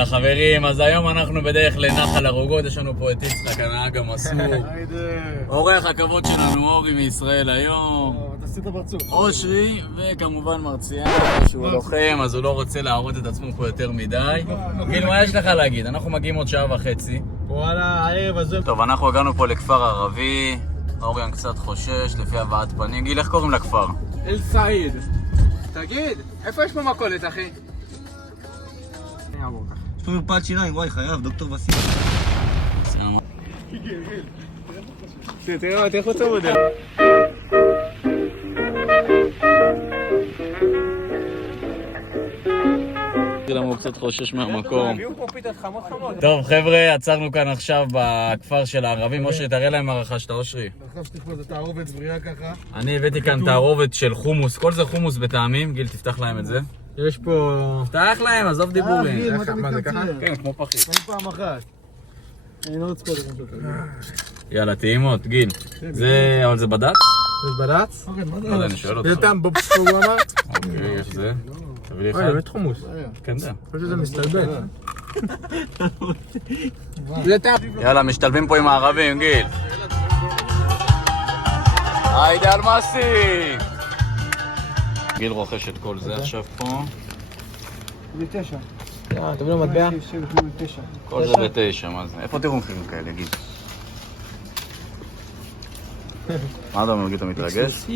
יאללה חברים, אז היום אנחנו בדרך לנחל הרוגות, יש לנו פה את יצחק הנהג המסור. אורח הכבוד שלנו אורי מישראל היום. אושרי, וכמובן מרציאן, שהוא לוחם, אז הוא לא רוצה להראות את עצמו פה יותר מדי. גיל, מה יש לך להגיד? אנחנו מגיעים עוד שעה וחצי. וואלה, הערב הזה... טוב, אנחנו הגענו פה לכפר ערבי. אוריאן קצת חושש לפי הבעת פנים. גיל, איך קוראים לכפר? אל סעיד. תגיד, איפה יש פה מכולת, אחי? יש פה מרפאת שיניים, וואי, חייב, דוקטור וסיל. תראה, איך רוצה מודל? למה הוא קצת חושש מהמקום. טוב חבר'ה, עצרנו כאן עכשיו בכפר של הערבים. אושרי, תראה להם מה רכשת, אושרי. רכשתי פה זה תערובת בריאה ככה. אני הבאתי כאן תערובת של חומוס, כל זה חומוס בטעמים. גיל, תפתח להם את זה. יש פה... תפתח להם, עזוב דיבורים. גיל, מה זה ככה? כן, כמו פחית. פעם אחת. אני לא רוצה לכם שלך. יאללה, טעימות, גיל. זה, אבל זה בד"ץ? זה בד"ץ? לא יודע, אני שואל אותך. זה טעם בובסקו הוא אמר? אוקיי, יש זה. תביא לי אחד. באמת חומוס. כן, זה. חושב שזה מסתלבט. זה טעם. יאללה, משתלבים פה עם הערבים, גיל. היידה אלמאסי! גיל רוכש את כל זה עכשיו פה. זה 9. תביא לו מטבע? כל זה ב9, מה זה? איפה תראו מחירים כאלה, גיל? מה אתה אומר, גיל, אתה מתרגש?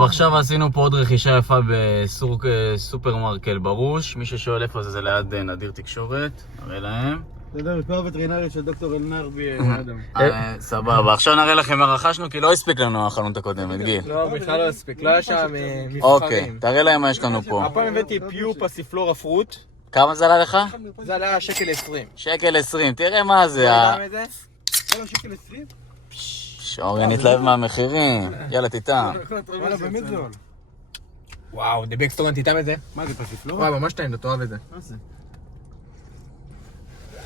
ועכשיו עשינו פה עוד רכישה יפה בסופרמרקט ברוש. מי ששואל איפה זה, זה ליד נדיר תקשורת. נראה להם. זה מרפאה וטרינרית של דוקטור אלנר באדם. סבבה, עכשיו נראה לכם מה רכשנו, כי לא הספיק לנו החלונות הקודמת, גיל. לא, בכלל לא הספיק, לא היה שם מבחרים. אוקיי, תראה להם מה יש לנו פה. הפעם הבאתי פיו פסיפלורה פרוט. כמה זה עלה לך? זה עלה שקל 20. שקל 20, תראה מה זה. אתה יודע את זה? לא, שקל 20? אוריאן התלהב מהמחירים. יאללה, תטעם. וואלה, באמת זול. וואו, The Big Restaurant תטעם את זה? מה זה פסיפלורה? וואו, ממש טעים, אתה אוהב את זה. מה זה?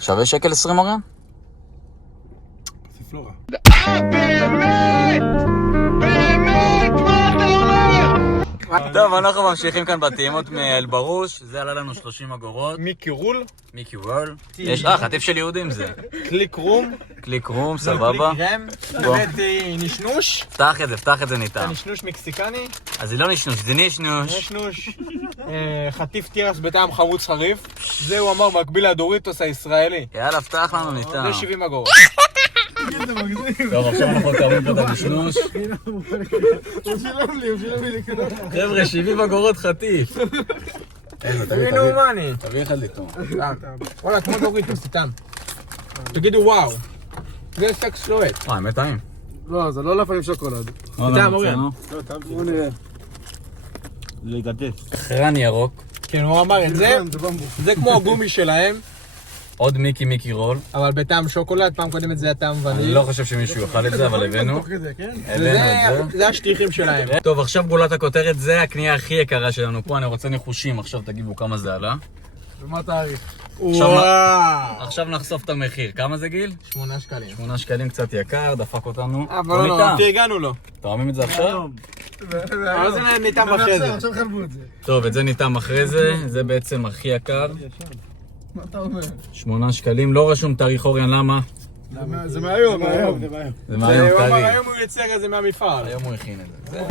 שווה שקל 20, אוריאן? פסיפלורה. טוב, אנחנו ממשיכים כאן בטעימות מאלברוש. זה עלה לנו 30 אגורות. מיקי רול. מיקי רול. יש חטיף של יהודים זה. קליק רום. קליק רום, סבבה. קליק רם. הבאתי נשנוש. פתח את זה ניתן. נשנוש מקסיקני. אז זה לא נשנוש, זה נשנוש. נשנוש. חטיף תירס בטעם חרוץ חריף. זה הוא אמר מקביל לדוריטוס הישראלי. יאללה, פתח לנו ניתן. זה 70 אגורות. טוב, עכשיו אנחנו קרבים פה את הנשנוש. הוא שילם לי לקנות. חבר'ה, 70 אגורות חטיף. הנה הומני. תביא אחד לטעום. וואלה, כמו דוריטוס, תטעם. תגידו וואו. זה סקס לוהט. האמת טעים. לא, זה לא לפעמים עם שוקולד. תטעם, אוריאן. בוא נראה. לגדף. חרן ירוק. כן, הוא אמר את זה. זה כמו הגומי שלהם. עוד מיקי רול. אבל בטעם שוקולד, פעם קודמת זה הטעם וניל. אני לא חושב שמישהו יאכל את זה, אבל הבאנו. הבאנו את זה. זה השטיחים שלהם. טוב, עכשיו גולת הכותרת, זה הקנייה הכי יקרה שלנו פה. אני רוצה ניחושים, עכשיו תגידו כמה זה עלה. ומה תאריך? עכשיו נחשוף את המחיר. כמה זה, גיל? 8 שקלים. 8 שקלים, קצת יקר, דפק אותנו. אבל לא, תרגענו לו. תואמים את זה עכשיו? אבל זה ניתן אחרי זה. עכשיו חלבו את זה. טוב, את זה ניתן אחרי זה. זה בעצם הכי יקר. מה אתה אומר? 8 שקלים, לא רשום תאריך, אוריאן, למה? זה מהיום, מהיום. זה מהיום טרי. היום הוא יצר את זה מהמפעל. היום הוא הכין את זה.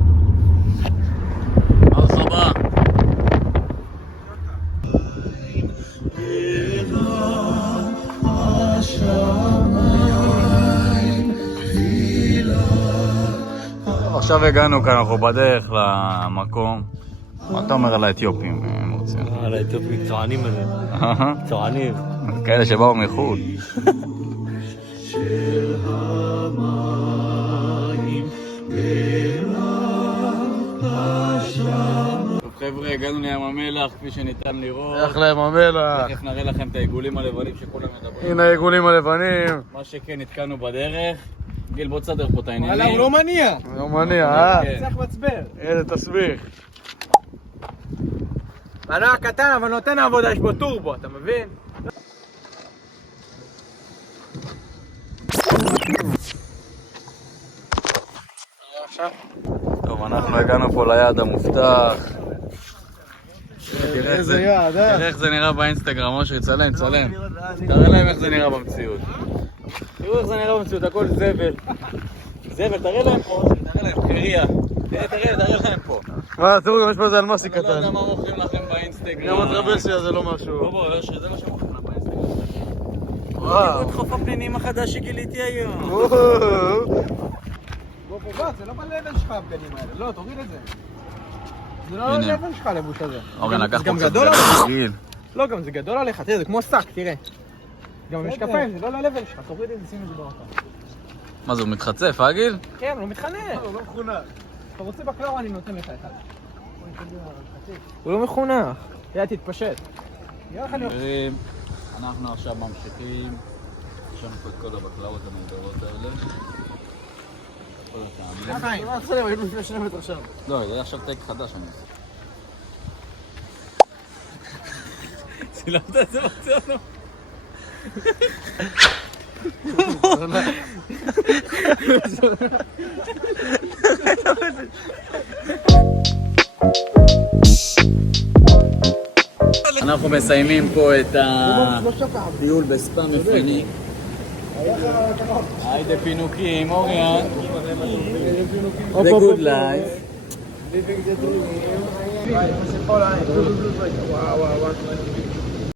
מרחבה. עכשיו הגענו כאן, אנחנו בדרך למקום. מה אתה אומר על האתיופים, מרציאן? על האתיופים צוענים הזה. צוענים. כאלה שבאו מחו"ל. טוב חבר'ה, הגענו לים המלח, כפי שניתן לראות. איך לים המלח. תכף נראה לכם את העיגולים הלבנים שכולם מדברים. הנה העיגולים הלבנים. מה שכן, נתקענו בדרך. גיל, בוא תסדר פה את העניינים. וואלה, הוא לא מניע. לא מניע, צריך מצבר. איזה תסביך. מנוע קטן, אבל נותן עבודה, יש בו טורבו, אתה מבין? טוב, אנחנו הגענו פה ליעד המובטח. תראה איך איזה יעד, אה? תראה איך זה נראה באינסטגרם, אושרי, צלם. תראה להם איך זה נראה במציאות. תראו איך זה נראה במציאות, הכל זבל. זבל, תראה להם פה, תראה להם, קריה. תראה להם פה. מה, תראו, יש פה איזה אלמסי אני לא קטן. יודע מה מוכרים לכם באינסטגרם. גם הטרבלסיה זה לא משהו. בוא, אושרי, זה מה שמוכרים לכם באינסטגרם. וואו. את חוף הפנינים החדש שגיליתי היום. בוא, זה לא בלבל שלך הבגדים האלה. לא, תוריד את זה. זה לא הנה. בלבל שלך הלבוש הזה. אורן לקח זה פה גם קצת גדול בגד עליך. רגיל. לא, גם זה גדול עליך. תראה, זה כמו שק, תראה. גם המשקפיים, זה לא ללבל שלך. תוריד את זה, שים את זה באותה. מה זה, הוא מתחצף, גיל? כן, הוא מתחנן. הוא לא מחונך. אתה רוצה בקלאו, אני נותן לך אחד. הוא לא מחונך. יאללה, תתפשט. יאללה, אני... חברים, אנחנו עכשיו ממשיכים. יש לנו פה את כל הבקלאות המוגדרות האלה. כל הטעמים. מה עושה להם? היינו לפני 2 מטר שם. לא, זה עכשיו טייק חדש אני עושה. צילמת את זה בצלנו? אנחנו מסיימים פה את הטיול בספא מפני. היידה פינוקים, אוריאן. The good life. וואו, וואו, וואו.